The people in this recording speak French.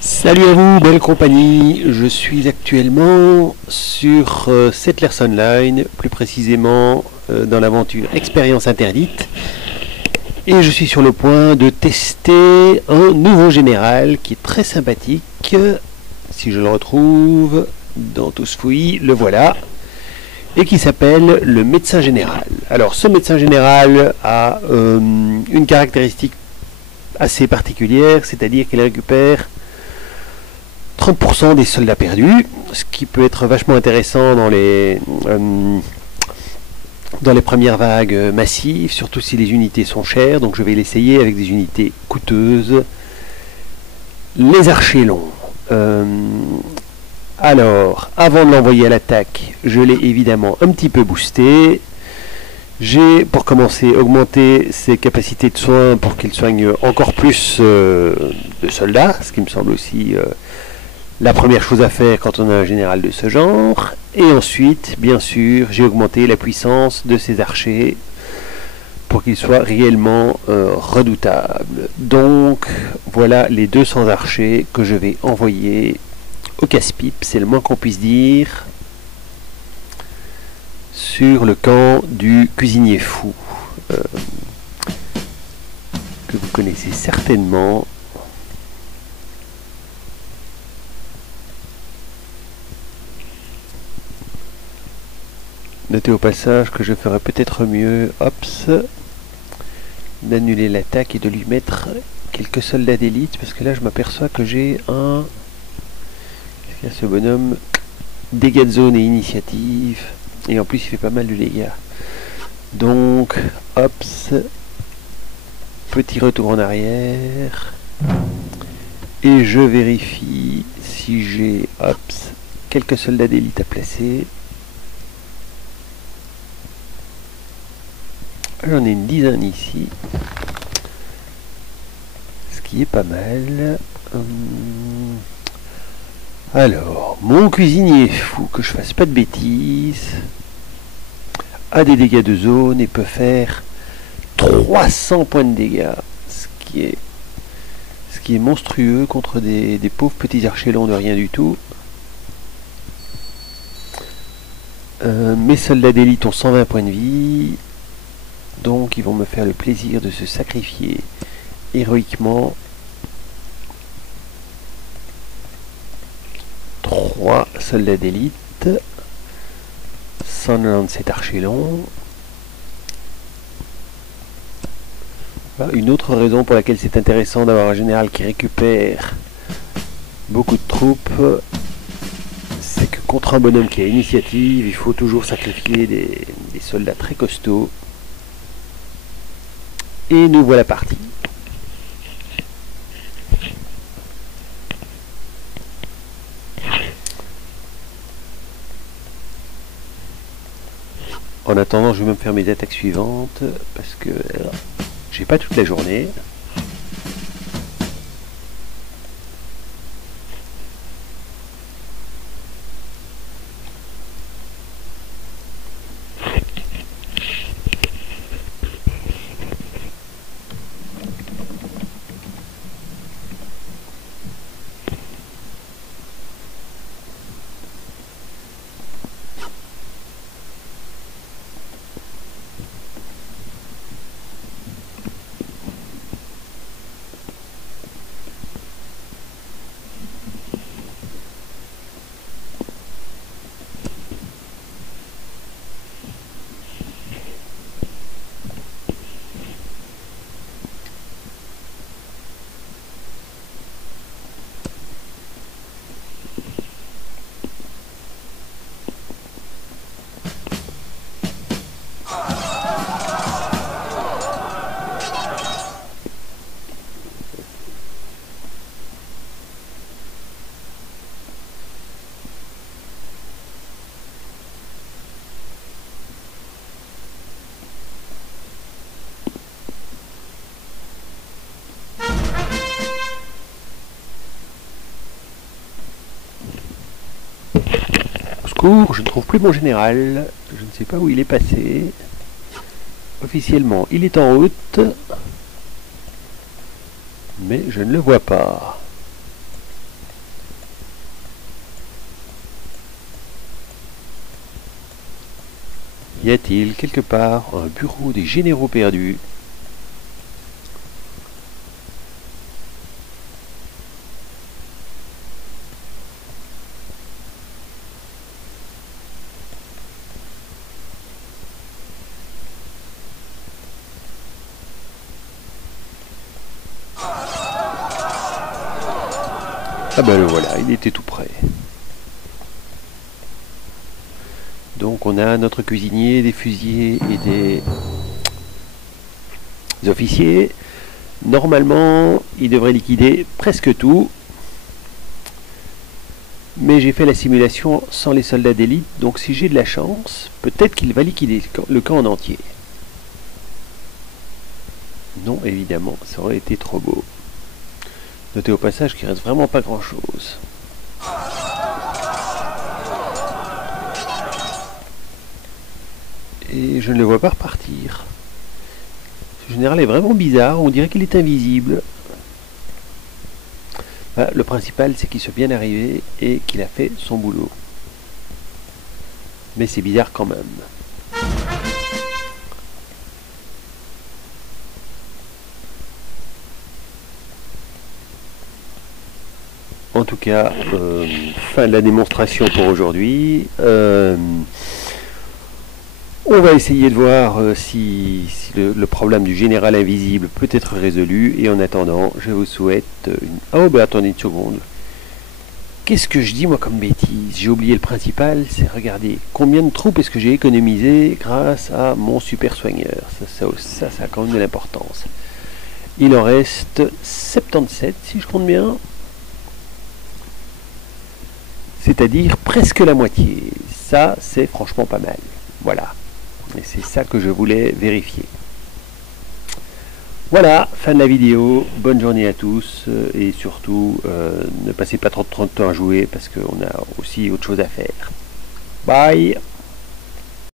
Salut à vous, belle compagnie. Je suis actuellement sur Settlers Online, plus précisément dans l'aventure Expérience Interdite. Et je suis sur le point de tester un nouveau général qui est très sympathique. Si je le retrouve dans Tous Fouillis, le voilà. Et qui s'appelle le médecin général. Alors ce médecin général a une caractéristique assez particulière, c'est-à-dire qu'il récupère 30% des soldats perdus, ce qui peut être vachement intéressant dans les premières vagues massives, surtout si les unités sont chères. Donc je vais l'essayer avec des unités coûteuses. Les archers longs. Alors, avant de l'envoyer à l'attaque, je l'ai évidemment un petit peu boosté. J'ai, pour commencer, augmenté ses capacités de soins pour qu'il soigne encore plus de soldats, ce qui me semble aussi la première chose à faire quand on a un général de ce genre. Et ensuite, bien sûr, j'ai augmenté la puissance de ces archers pour qu'ils soient réellement redoutables. Donc, voilà les 200 archers que je vais envoyer au casse-pipe, c'est le moins qu'on puisse dire, sur le camp du cuisinier fou, que vous connaissez certainement. Notez au passage que je ferais peut-être mieux, d'annuler l'attaque et de lui mettre quelques soldats d'élite, parce que là je m'aperçois que j'ai un... Qu'est-ce qu'il y a ce bonhomme? Dégâts de zone et initiative, et en plus il fait pas mal de dégâts. Donc, petit retour en arrière, et je vérifie si j'ai, quelques soldats d'élite à placer. J'en ai une dizaine ici, ce qui est pas mal. Alors, mon cuisinier fou, que je fasse pas de bêtises, a des dégâts de zone et peut faire 300 points de dégâts, ce qui est monstrueux contre des pauvres petits archers longs de rien du tout. Mes soldats d'élite ont 120 points de vie. Donc ils vont me faire le plaisir de se sacrifier héroïquement. 3 soldats d'élite, 197 archers longs. Voilà, une autre raison pour laquelle c'est intéressant d'avoir un général qui récupère beaucoup de troupes, c'est que contre un bonhomme qui a initiative, il faut toujours sacrifier des soldats très costauds. Et nous voilà partis. En attendant, je vais même faire mes attaques suivantes parce que j'ai pas toute la journée. Je ne trouve plus mon général, je ne sais pas où il est passé. Officiellement, il est en route. Mais je ne le vois pas. Y a-t-il quelque part un bureau des généraux perdus? Ah ben le voilà, il était tout près. Donc on a notre cuisinier, des fusiliers et des officiers. Normalement, il devrait liquider presque tout. Mais j'ai fait la simulation sans les soldats d'élite, donc si j'ai de la chance, peut-être qu'il va liquider le camp en entier. Non, évidemment, ça aurait été trop beau. Notez au passage qu'il reste vraiment pas grand-chose. Et je ne le vois pas repartir. Ce général est vraiment bizarre, on dirait qu'il est invisible. Bah, le principal, c'est qu'il soit bien arrivé et qu'il a fait son boulot. Mais c'est bizarre quand même. En tout cas, fin de la démonstration pour aujourd'hui. On va essayer de voir si le problème du général invisible peut être résolu. Et en attendant, je vous souhaite une... Oh, ben attendez une seconde. Qu'est-ce que je dis moi comme bêtise? J'ai oublié le principal, c'est regarder combien de troupes est-ce que j'ai économisé grâce à mon super soigneur. Ça a quand même de l'importance. Il en reste 77 si je compte bien. C'est-à-dire presque la moitié. Ça, c'est franchement pas mal. Voilà. Et c'est ça que je voulais vérifier. Voilà, fin de la vidéo. Bonne journée à tous. Et surtout, ne passez pas trop de temps à jouer parce qu'on a aussi autre chose à faire. Bye!